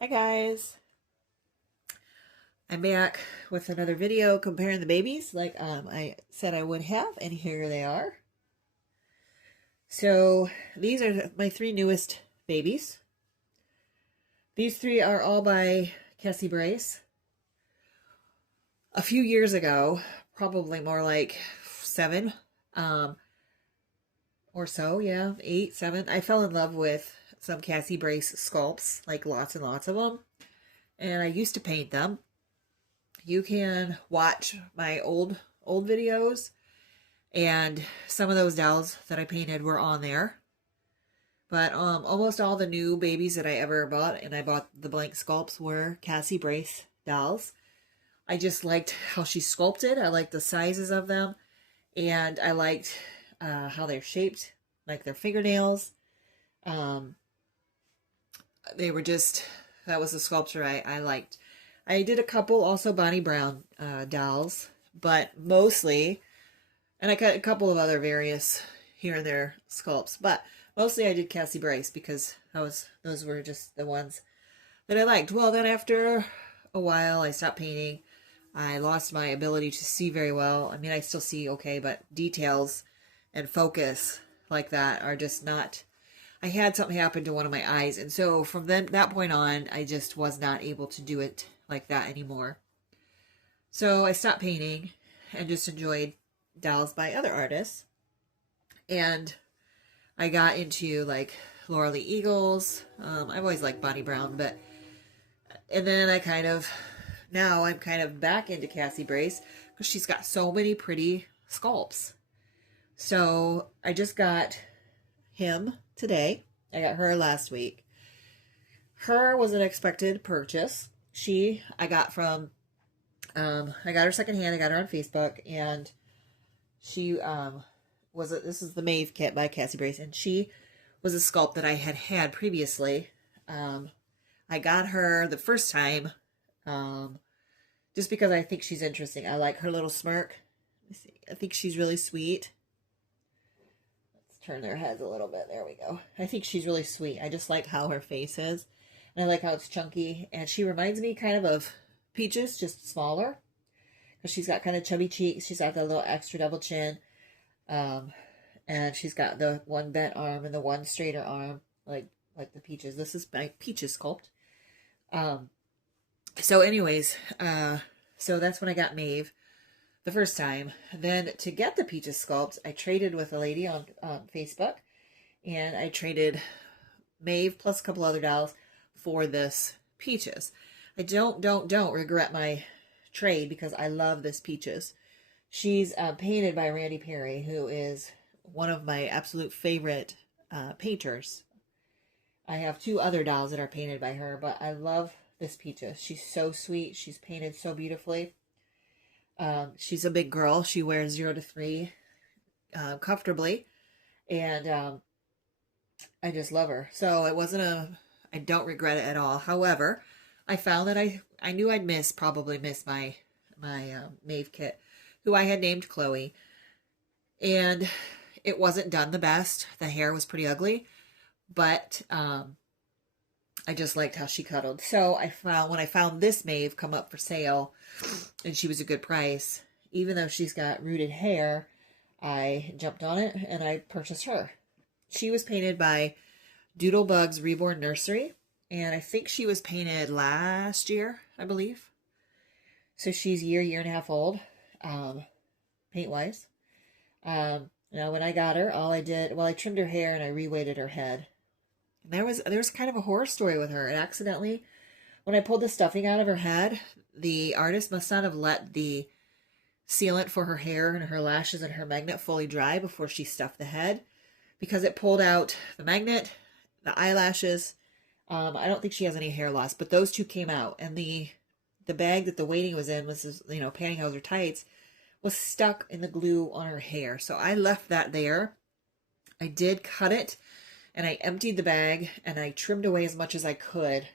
Hi guys, I'm back with another video comparing the babies like I said I would have, and here they are. So these are my three newest babies. These three are all by Cassie Brace. A few years ago, probably more like 7 or so, yeah, 8, 7, I fell in love with some Cassie Brace sculpts, like lots and lots of them, and I used to paint them. You can watch my old videos, and some of those dolls that I painted were on there. But almost all the new babies that I ever bought, and I bought the blank sculpts, were Cassie Brace dolls. I just liked how she sculpted. I liked the sizes of them, and I liked how they're shaped, like their fingernails. Um, they were just, that was the sculpture I liked. I did a couple also Bonnie Brown dolls, but mostly, and I got a couple of other various here and there sculpts, but mostly I did Cassie Brace because those were just the ones that I liked. Well, then after a while, I stopped painting. I lost my ability to see very well. I mean, I still see okay, but details and focus like that are just not. I had something happen to one of my eyes, and so from that point on, I just was not able to do it like that anymore. So I stopped painting and just enjoyed dolls by other artists. And I got into like Laura Lee Eagles. I've always liked Bonnie Brown, and then now I'm kind of back into Cassie Brace because she's got so many pretty sculpts. So I just got him today. I got her last week. Her was an expected purchase. I got from, I got her secondhand. I got her on Facebook, and she this is the Maeve kit by Cassie Brace, and she was a sculpt that I had previously. I got her the first time, just because I think she's interesting. I like her little smirk. Let me see. I think she's really sweet. Let's turn their heads a little bit. There we go. I think she's really sweet. I just like how her face is, and I like how it's chunky, and she reminds me kind of Peaches, just smaller, because she's got kind of chubby cheeks. She's got the little extra double chin. And she's got the one bent arm and the one straighter arm, like the Peaches. This is my Peaches sculpt. So anyways, so that's when I got Maeve the first time. Then to get the Peaches sculpt, I traded with a lady on Facebook, and I traded Maeve plus a couple other dolls for this Peaches. I don't regret my trade because I love this Peaches. She's painted by Randy Perry, who is one of my absolute favorite painters. I have two other dolls that are painted by her, but I love this Peaches. She's so sweet. She's painted so beautifully. She's a big girl. She wears 0 to 3 comfortably, and I just love her. So I don't regret it at all. However, I found that I knew I'd probably miss my Maeve kit, who I had named Chloe, and it wasn't done the best. The hair was pretty ugly, but I just liked how she cuddled. So when I found this Maeve come up for sale, and she was a good price, even though she's got rooted hair, I jumped on it and I purchased her. She was painted by Doodlebug's Reborn Nursery, and I think she was painted last year, I believe. So she's year and a half old. Paint wise. Now when I got her, all I did, I trimmed her hair and I reweighted her head. And there was kind of a horror story with her. And accidentally, when I pulled the stuffing out of her head, the artist must not have let the sealant for her hair and her lashes and her magnet fully dry before she stuffed the head, because it pulled out the magnet, the eyelashes. I don't think she has any hair loss, but those two came out, and the bag that the weighting was in was, pantyhose or tights, was stuck in the glue on her hair. So I left that there. I did cut it, and I emptied the bag, and I trimmed away as much as I could.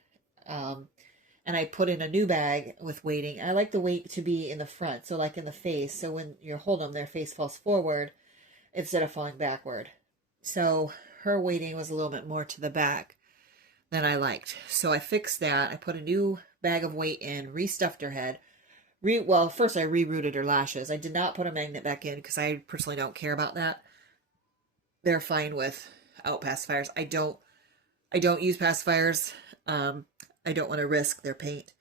And I put in a new bag with weighting. I like the weight to be in the front, so like in the face. So when you're holding them, their face falls forward instead of falling backward. So her weighting was a little bit more to the back. than I liked. So I fixed that. I put a new bag of weight in, restuffed her head. Well, first I rerouted her lashes. I did not put a magnet back in because I personally don't care about that. They're fine without pacifiers. I don't use pacifiers. I don't want to risk their paint.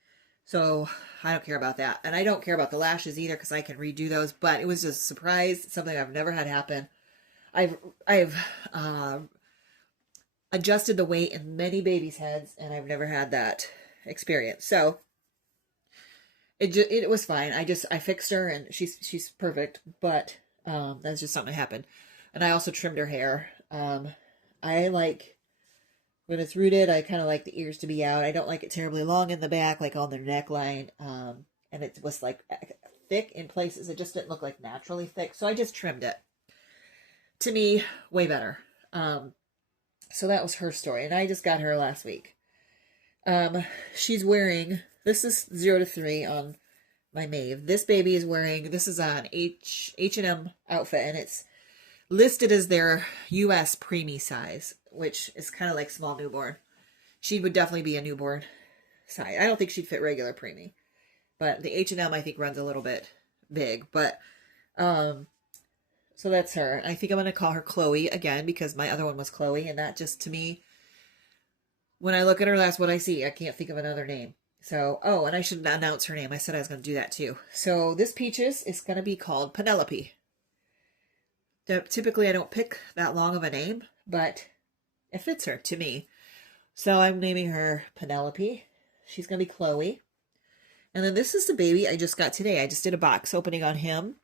So I don't care about that. And I don't care about the lashes either because I can redo those. But it was just a surprise, something I've never had happen. I've adjusted the weight in many babies' heads, and I've never had that experience. So it was fine. I fixed her, and she's perfect. But that's just something that happened. And I also trimmed her hair. I like when it's rooted. I kind of like the ears to be out. I don't like it terribly long in the back, like on their neckline. And it was like thick in places. It just didn't look like naturally thick. So I just trimmed it. To me, way better. So that was her story. And I just got her last week. She's wearing, this is 0 to 3 on my Maeve. This baby is wearing, this is an H&M outfit, and it's listed as their US preemie size, which is kind of like small newborn. She would definitely be a newborn size. I don't think she'd fit regular preemie, but the H&M I think runs a little bit big. But so that's her. I think I'm going to call her Chloe again because my other one was Chloe, and that just, to me, when I look at her, that's what I see. I can't think of another name. So, oh, and I should announce her name. I said I was going to do that too. So this Peaches is going to be called Penelope. Typically, I don't pick that long of a name, but it fits her to me. So I'm naming her Penelope. She's going to be Chloe. And then this is the baby I just got today. I just did a box opening on him.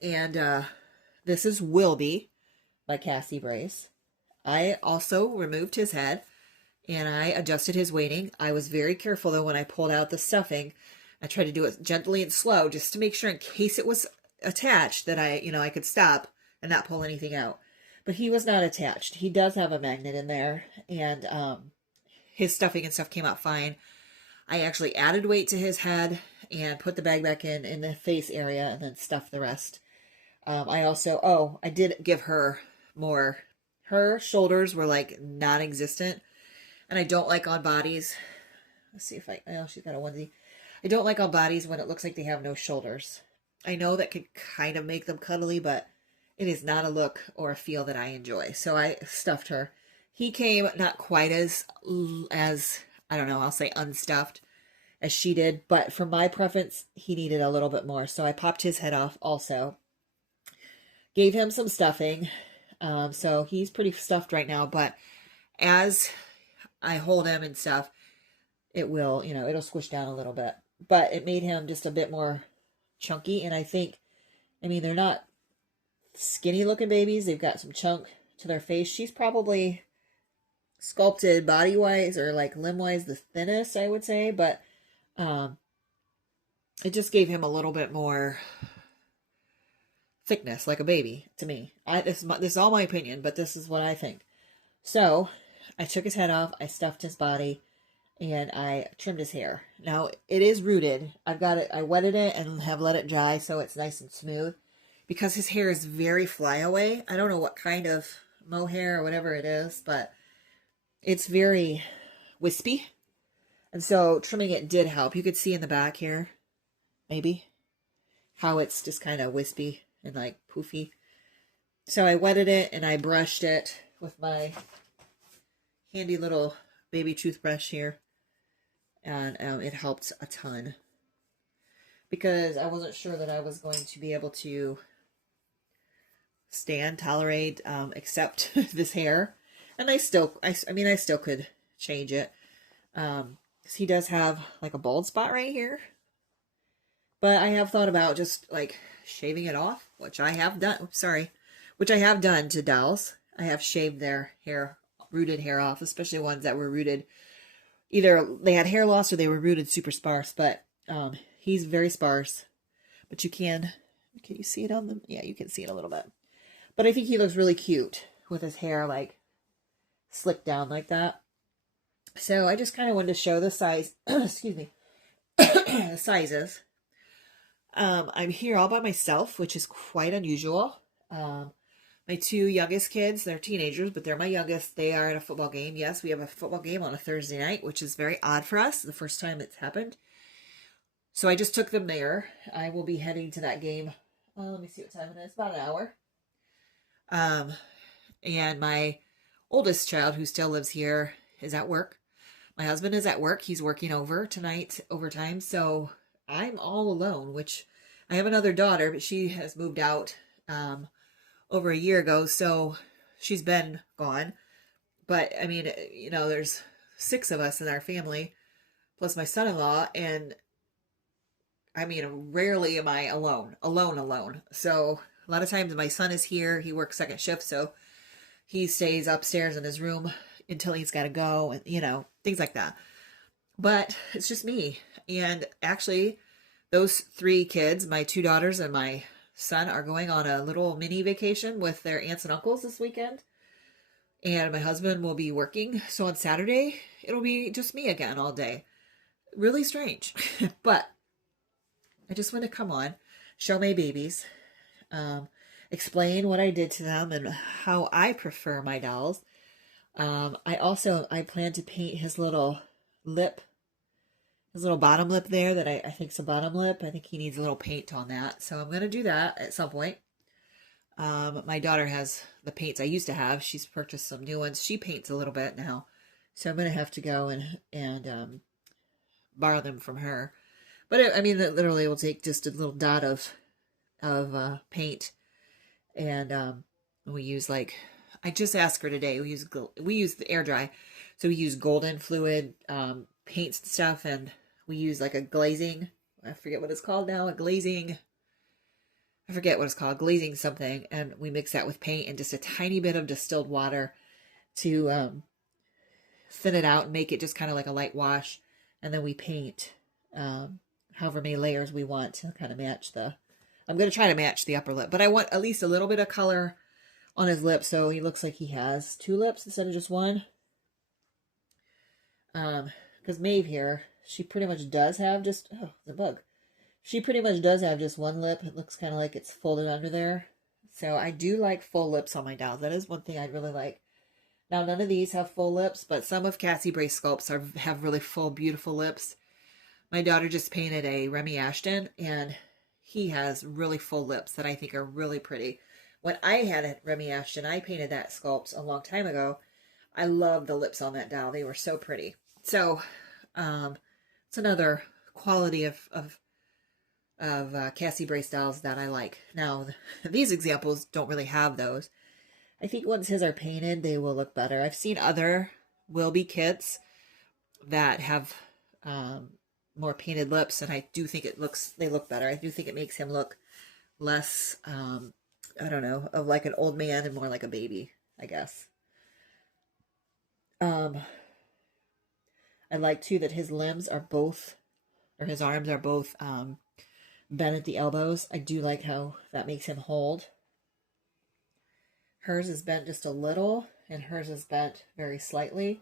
And this is Wilby by Cassie Brace. I also removed his head and I adjusted his weighting. I was very careful though when I pulled out the stuffing. I tried to do it gently and slow just to make sure in case it was attached that I could stop and not pull anything out. But he was not attached. He does have a magnet in there, and his stuffing and stuff came out fine. I actually added weight to his head and put the bag back in the face area and then stuffed the rest. I did give her more. Her shoulders were like non-existent, and I don't like on bodies. Let's see if she's got a onesie. I don't like on bodies when it looks like they have no shoulders. I know that could kind of make them cuddly, but it is not a look or a feel that I enjoy. So I stuffed her. He came not quite as I don't know, I'll say unstuffed as she did, but for my preference, he needed a little bit more. So I popped his head off also. Gave him some stuffing. So he's pretty stuffed right now, but as I hold him and stuff, it'll squish down a little bit. But it made him just a bit more chunky, and they're not skinny looking babies. They've got some chunk to their face. She's probably sculpted body wise or like limb wise the thinnest, I would say, but it just gave him a little bit more thickness like a baby to me. This is all my opinion, but this is what I think. So I took his head off, I stuffed his body, and I trimmed his hair. Now, it is rooted. I wetted it and have let it dry so it's nice and smooth. Because his hair is very flyaway. I don't know what kind of mohair or whatever it is, but it's very wispy. And so trimming it did help. You could see in the back here, maybe, how it's just kind of wispy and like poofy. So I wetted it and I brushed it with my handy little baby toothbrush here. And it helped a ton. Because I wasn't sure that I was going to be able to tolerate, accept this hair. And I still could change it. 'Cause he does have like a bald spot right here. But I have thought about just like shaving it off, which I have done. Which I have done to dolls. I have shaved their hair, rooted hair off, especially ones that were rooted. Either they had hair loss or they were rooted super sparse, but he's very sparse. But can you see it on them? Yeah, you can see it a little bit. But I think he looks really cute with his hair like slicked down like that. So I just kind of wanted to show the size, excuse me, the sizes. I'm here all by myself, which is quite unusual. But My two youngest kids, they're teenagers, but they're my youngest. They are at a football game. Yes, we have a football game on a Thursday night, which is very odd for us. The first time it's happened. So I just took them there. I will be heading to that game. Let me see what time it is. About an hour. And my oldest child, who still lives here, is at work. My husband is at work. He's working overtime. So I'm all alone, which I have another daughter, but she has moved out over a year ago. So she's been gone. But I mean, there's 6 of us in our family, plus my son-in-law. And I mean, rarely am I alone. So a lot of times my son is here. He works second shift. So he stays upstairs in his room until he's got to go and, things like that. But it's just me. And actually, those 3 kids, my 2 daughters and my son, are going on a little mini vacation with their aunts and uncles this weekend. And my husband will be working. So on Saturday, it'll be just me again all day. Really strange. But I just want to come on, show my babies, explain what I did to them and how I prefer my dolls. I plan to paint his little lip, his little bottom lip there that I think is a bottom lip. I think he needs a little paint on that. So I'm going to do that at some point. My daughter has the paints I used to have. She's purchased some new ones. She paints a little bit now. So I'm going to have to go and borrow them from her. But it literally will take just a little dot of paint. And we use I just asked her today. We use the air dry, so we use golden fluid paints and stuff, and we use like a glazing. I forget what it's called now. Glazing something, and we mix that with paint and just a tiny bit of distilled water to thin it out and make it just kind of like a light wash, and then we paint however many layers we want to kind of match I'm going to try to match the upper lip, but I want at least a little bit of color on his lips, so he looks like he has 2 lips instead of just one. Because Maeve here, she pretty much does have just, the bug. She pretty much does have just one lip. It looks kind of like it's folded under there. So I do like full lips on my dolls. That is one thing I really like. Now, none of these have full lips, but some of Cassie Brace sculpts have really full, beautiful lips. My daughter just painted a Remy Ashton, and he has really full lips that I think are really pretty. When I had a Remy Ashton, I painted that sculpt a long time ago. I love the lips on that doll. They were so pretty. So, it's another quality of Cassie Brace dolls that I like. Now, these examples don't really have those. I think once his are painted, they will look better. I've seen other Wilby kits that have more painted lips, and I do think they look better. I do think it makes him look less, I don't know, of like an old man and more like a baby, I guess. I like too that his limbs are both, or his arms are both bent at the elbows. I do like how that makes him hold. Hers is bent just a little, and hers is bent very slightly.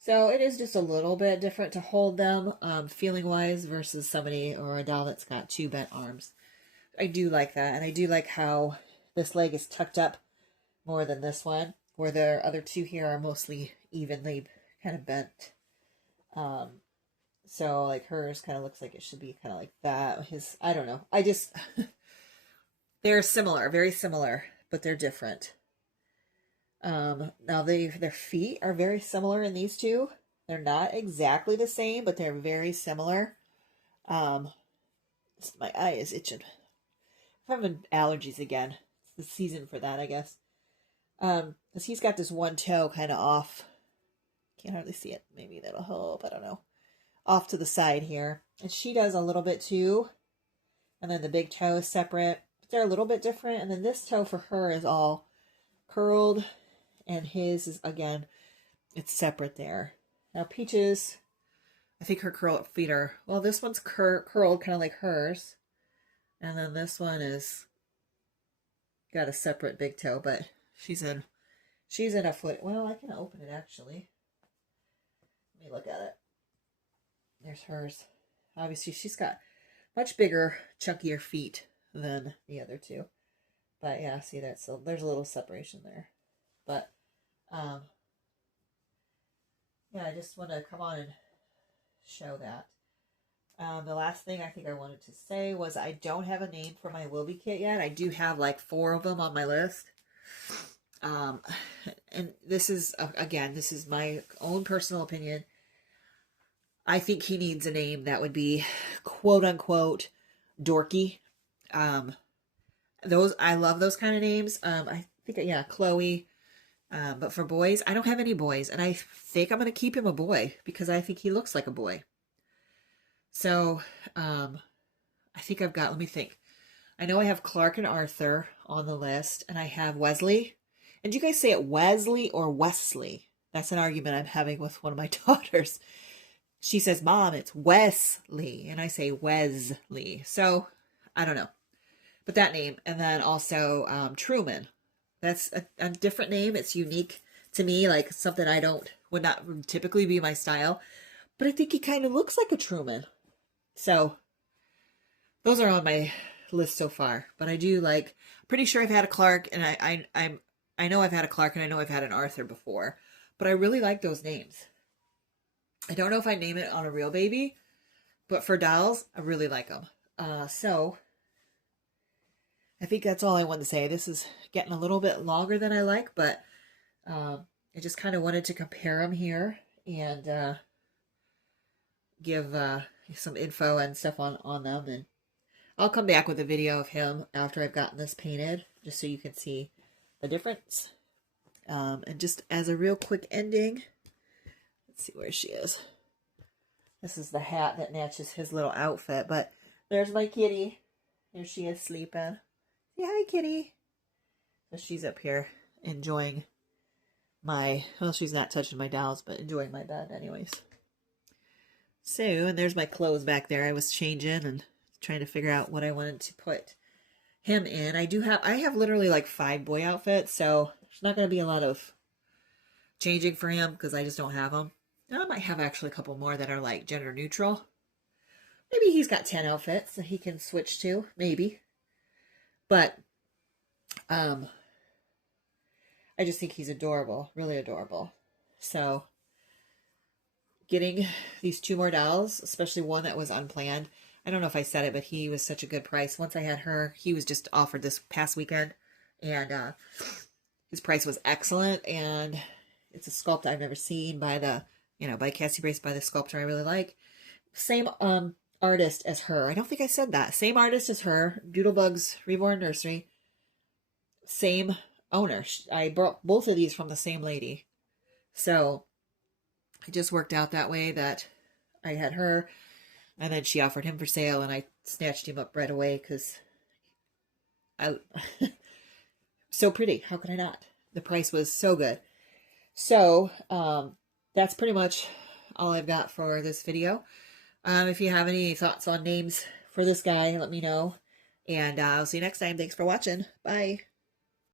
So it is just a little bit different to hold them, feeling-wise, versus somebody or a doll that's got 2 bent arms. I do like that, and I do like how this leg is tucked up more than this one, where the other 2 here are mostly evenly kind of bent. So like hers kind of looks like it should be kind of like that. I don't know. They're similar, very similar, but they're different. Now their feet are very similar in these 2. They're not exactly the same, but they're very similar. My eye is itching. I'm having allergies again. It's the season for that, I guess. Because he's got this one toe kind of off. Can't hardly see it. Maybe that'll help. I don't know. Off to the side here. And she does a little bit too. And then the big toe is separate. But they're a little bit different. And then this toe for her is all curled. And his is, again, it's separate there. Now Peaches, I think her feet are, well, this one's curled kind of like hers. And then this one is got a separate big toe, but she's in a foot. Well, I can open it actually. Let me look at it. There's hers. Obviously, she's got much bigger, chunkier feet than the other 2. But yeah, see that, so there's a little separation there. But um yeah, I just want to come on and show that. The last thing I think I wanted to say was I don't have a name for my wilby kit yet. I do have like 4 of them on my list. And this is, again, this is my own personal opinion. I think he needs a name that would be quote unquote dorky. Those, I love those kind of names. I think, yeah, Chloe. But for boys, I don't have any boys, and I think I'm going to keep him a boy because I think he looks like a boy. So, I think I've got, let me think. I know I have Clark and Arthur on the list, and I have Wesley. And do you guys say it Wesley or Wesley? That's an argument I'm having with one of my daughters. She says, Mom, it's Wesley. And I say Wesley. So, I don't know. But that name. And then also Truman. That's a different name. It's unique to me. Like something would not typically be my style. But I think he kind of looks like a Truman. So, those are on my list so far. But I do like, pretty sure I've had a Clark. And I know I've had a Clark and I know I've had an Arthur before. But I really like those names. I don't know if I name it on a real baby, but for dolls, I really like them. So, I think that's all I wanted to say. This is getting a little bit longer than I like, but I just kind of wanted to compare them here and give some info and stuff on them. And I'll come back with a video of him after I've gotten this painted, just so you can see the difference. And just as a real quick ending, let's see where she is. This is the hat that matches his little outfit, but there's my kitty. Here she is sleeping. Say hi, kitty. So she's up here enjoying well, she's not touching my dolls, but enjoying my bed anyways. So, and there's my clothes back there. I was changing and trying to figure out what I wanted to put him in. I have literally like 5 boy outfits, so there's not going to be a lot of changing for him because I just don't have them. I might have actually a couple more that are like gender neutral. Maybe he's got 10 outfits that he can switch to, maybe. But I just think he's adorable, really adorable. So getting these 2 more dolls, especially one that was unplanned. I don't know if I said it, but he was such a good price. Once I had her, he was just offered this past weekend, and his price was excellent. And it's a sculpt I've never seen by by Cassie Brace, by the sculptor I really like. Same artist as her. I don't think I said that. Same artist as her. Doodlebugs Reborn Nursery. Same owner. I brought both of these from the same lady. So it just worked out that way that I had her, and then she offered him for sale, and I snatched him up right away because so pretty. How could I not? The price was so good. So that's pretty much all I've got for this video. If you have any thoughts on names for this guy, let me know. And I'll see you next time. Thanks for watching. Bye.